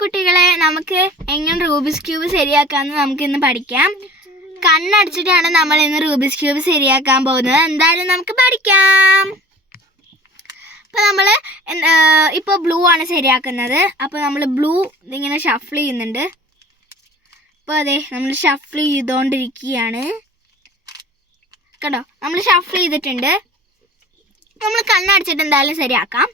കുട്ടികളെ, നമുക്ക് എങ്ങനെ റൂബിക്സ് ക്യൂബ് ശരിയാക്കാമെന്ന് നമുക്കിന്ന് പഠിക്കാം. കണ്ണടച്ചിട്ടാണ് നമ്മൾ ഇന്ന് റൂബിക്സ് ക്യൂബ് ശരിയാക്കാൻ പോകുന്നത്. എന്തായാലും നമുക്ക് പഠിക്കാം. അപ്പോൾ നമ്മൾ ഇപ്പോൾ ബ്ലൂ ആണ് ശരിയാക്കുന്നത്. അപ്പോൾ നമ്മൾ ബ്ലൂ ഇങ്ങനെ ഷഫിൾ ചെയ്യുന്നുണ്ട്. അപ്പോൾ അതെ, നമ്മൾ ഷഫിൾ ചെയ്തുകൊണ്ടിരിക്കുകയാണ്. കേട്ടോ, നമ്മൾ ഷഫിൾ ചെയ്തിട്ടുണ്ട്. നമ്മൾ കണ്ണടച്ചിട്ട് എന്തായാലും ശരിയാക്കാം.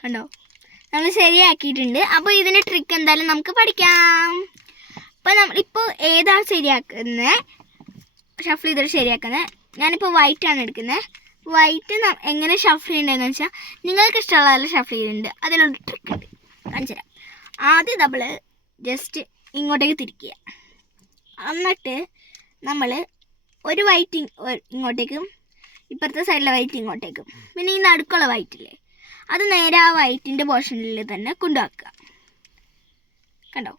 കണ്ടോ, നമ്മൾ ശരിയാക്കിയിട്ടുണ്ട്. അപ്പോൾ ഇതിൻ്റെ ട്രിക്ക് എന്തായാലും നമുക്ക് പഠിക്കാം. അപ്പോൾ നമ്മളിപ്പോൾ ഏതാണ് ശരിയാക്കുന്നത്, ഷഫിൾ ചെയ്തിട്ട് ശരിയാക്കുന്നത്. ഞാനിപ്പോൾ വൈറ്റാണ് എടുക്കുന്നത്. വൈറ്റ് എങ്ങനെ ഷഫിൾ ചെയ്യേണ്ടതെന്ന് വെച്ചാൽ നിങ്ങൾക്ക് ഇഷ്ടമുള്ള ഷഫിൾ ചെയ്യുന്നുണ്ട്. അതിലൊരു ട്രിക്ക് ഉണ്ട്, കാണിച്ചു തരാം. ആദ്യം നമ്മൾ ജസ്റ്റ് ഇങ്ങോട്ടേക്ക് തിരിക്കുക. എന്നിട്ട് നമ്മൾ ഒരു വൈറ്റ് ഇങ്ങോട്ടേക്കും ഇപ്പുറത്തെ സൈഡിലെ വൈറ്റ് ഇങ്ങോട്ടേക്കും, പിന്നെ ഈ നടുക്കുള്ള വൈറ്റില്ലേ അത് നേരെ ആ വൈറ്റിൻ്റെ പോർഷനിൽ തന്നെ കൊണ്ടുവയ്ക്കുക. കണ്ടോ,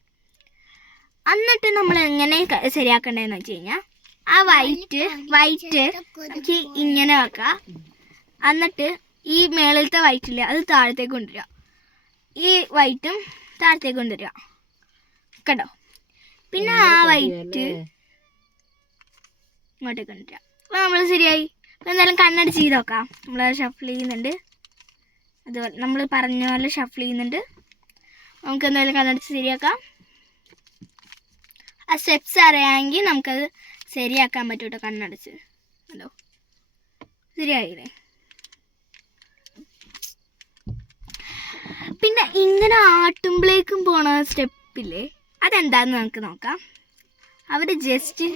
എന്നിട്ട് നമ്മൾ എങ്ങനെ ശരിയാക്കേണ്ടതെന്ന് വെച്ച് കഴിഞ്ഞാൽ ആ വൈറ്റ് ഇങ്ങനെ വെക്കുക. എന്നിട്ട് ഈ മേളിലത്തെ വൈറ്റില്ലേ അത് താഴത്തേക്ക് കൊണ്ടുവരിക. ഈ വൈറ്റും താഴത്തേക്ക് കൊണ്ടുവരിക. കണ്ടോ, പിന്നെ ആ വൈറ്റ് ഇങ്ങോട്ടേക്ക് കൊണ്ടുവരിക. അപ്പോൾ നമ്മൾ ശരിയായി. അപ്പോൾ എന്തായാലും കണ്ണടച്ച് ചെയ്ത് നോക്കാം. നമ്മൾ ഷഫിൾ ചെയ്യുന്നുണ്ട്. അതുപോലെ നമ്മൾ പറഞ്ഞ പോലെ ഷഫിൾ ചെയ്യുന്നുണ്ട്. നമുക്ക് എന്തായാലും കണ്ണടച്ച് ശരിയാക്കാം. ആ സ്റ്റെപ്സ് അറിയാമെങ്കിൽ നമുക്കത് ശരിയാക്കാൻ പറ്റും കേട്ടോ, കണ്ണടച്ച്. ഹലോ, ശരിയായില്ലേ? പിന്നെ ഇങ്ങനെ ആട്ടുമ്പോഴേക്കും പോണ സ്റ്റെപ്പില്ലേ, അതെന്താണെന്ന് നമുക്ക് നോക്കാം. അവർ ജസ്റ്റ്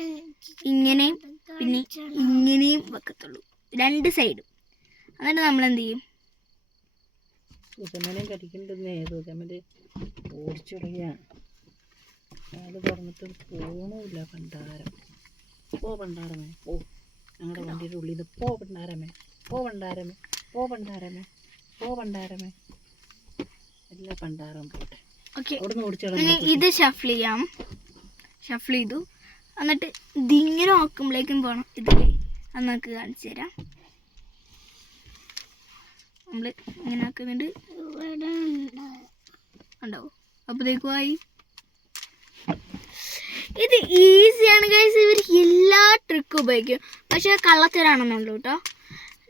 ഇങ്ങനെയും പിന്നെ ഇങ്ങനെയും വെക്കത്തുള്ളൂ, രണ്ട് സൈഡും. എന്നിട്ട് നമ്മൾ എന്ത് ചെയ്യും, സൂതമേനെ കടിക്കണ്ടെന്നേ. സൂതമേൻ്റെ ഓടിച്ചു തുടങ്ങിയാണ്. അത് പറഞ്ഞിട്ട് പോണില്ല. പണ്ടാരം പോ, പണ്ടാരമേ പോ, ഞങ്ങളുടെ വണ്ടിയുടെ ഉള്ളിൽ നിന്ന് പോ. പണ്ടാരമേ പോ, പണ്ടാരമേ പോ, പണ്ടാരമേ പോ, പണ്ടാരമേ. എല്ലാ പണ്ടാരം പോട്ടെ. ഓക്കെ, ഇത് ഷഫിൾ ചെയ്യാം. ഷഫിൾ ചെയ്തു. എന്നിട്ട് ഇതിങ്ങനെ നോക്കുമ്പോഴേക്കും പോകണം. ഇതിലേ അത് നമുക്ക് കാണിച്ചു തരാം. നമ്മൾ ഇങ്ങനെ ആക്കുന്നുണ്ട്. ഉണ്ടാവും. അപ്പോഴത്തേക്കുമായി ഇത് ഈസിയാണ് ഗൈസ്. ഇവർ എല്ലാ ട്രിക്കും ഉപയോഗിക്കും. പക്ഷേ കള്ളത്തരാണെന്നുള്ളൂ കേട്ടോ.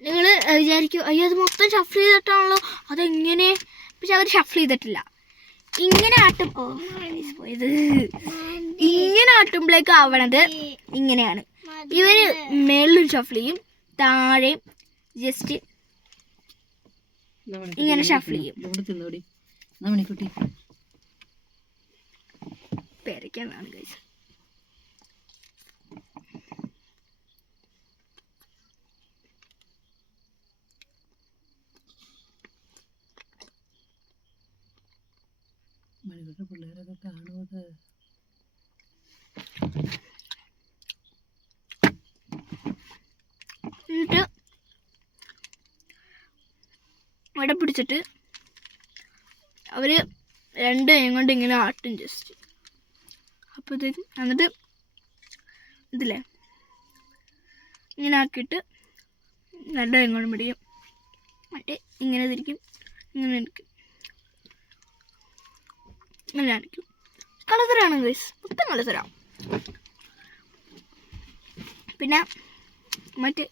നിങ്ങൾ വിചാരിക്കും അയ്യോ അത് മൊത്തം ഷഫിൾ ചെയ്തിട്ടാണല്ലോ, അതെങ്ങനെ? പക്ഷെ അവർ ഷഫിൾ ചെയ്തിട്ടില്ല. ഇങ്ങനെ പോയത് ഇങ്ങനെ ആട്ടുമ്പോഴേക്കും ആവണത് ഇങ്ങനെയാണ്. ഇവർ മേളിലും ഷഫിൾ ചെയ്യും, താഴെയും ജസ്റ്റ് ഇങ്ങനെ ഷഫിൾ ചെയ്യും. പേരയ്ക്കാണ് ഗൈസ്. പിള്ളേരൊക്കെ കാണുന്നത് എന്നിട്ട് ഇവിടെ പിടിച്ചിട്ട് അവർ രണ്ട് കൈ കൊണ്ട് ഇങ്ങനെ ആട്ടും ജസ്റ്റ്. അപ്പോഴത്തേക്കും എന്നിട്ട് ഇതില്ലേ ഇങ്ങനെ ആക്കിയിട്ട് രണ്ട് കൈ കൊണ്ട് പിടിക്കും. മറ്റേ ഇങ്ങനെ തിരിക്കും, ഇങ്ങനെ ഇരിക്കും, ഇങ്ങനെ ആയിരിക്കും. കളത്തരാണ് ഗൈസ്, മൊത്തം കളത്തരാം. പിന്നെ മറ്റേ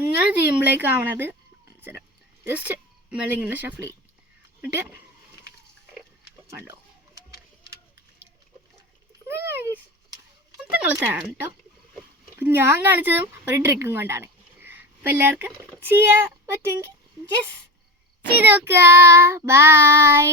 ഇങ്ങനെ ചെയ്യുമ്പോഴേക്കാവണത് ജസ്റ്റ് മേളിങ്ങനെ ഷഫിൾ ചെയ്യും. എന്നിട്ട് കണ്ടോ, മൊത്തം കളത്തരാണ് കേട്ടോ. ഞാൻ കാണിച്ചതും ഒരു ട്രിക്കും കൊണ്ടാണ്. അപ്പോൾ എല്ലാവർക്കും ചെയ്യാൻ പറ്റുമെങ്കിൽ ജസ്റ്റ് ചെയ്ത് നോക്കുക. ബൈ.